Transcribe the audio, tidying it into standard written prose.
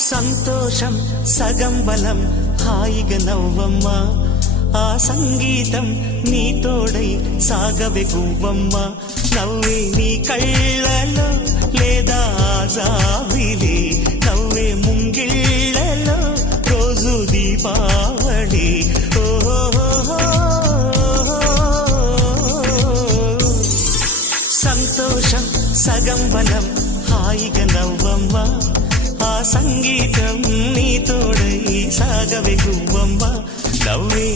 సంతోషం సగం బలం హాయిగా నవ్వమ్మ ఆ సంగీతం నీ తోడై సాగవే గువ్వమ్మ నవ్వే నీ కళ్ళలో లేదా జాబిలి నవ్వే ముంగిళ్ళలో రోజు దీపావళి సంతోషం సగం బలం హాయిగా నవ్వమ్మ ఆ సంగీతం నీ తోడై సాగవే గువ్వమ్మ నవ్వే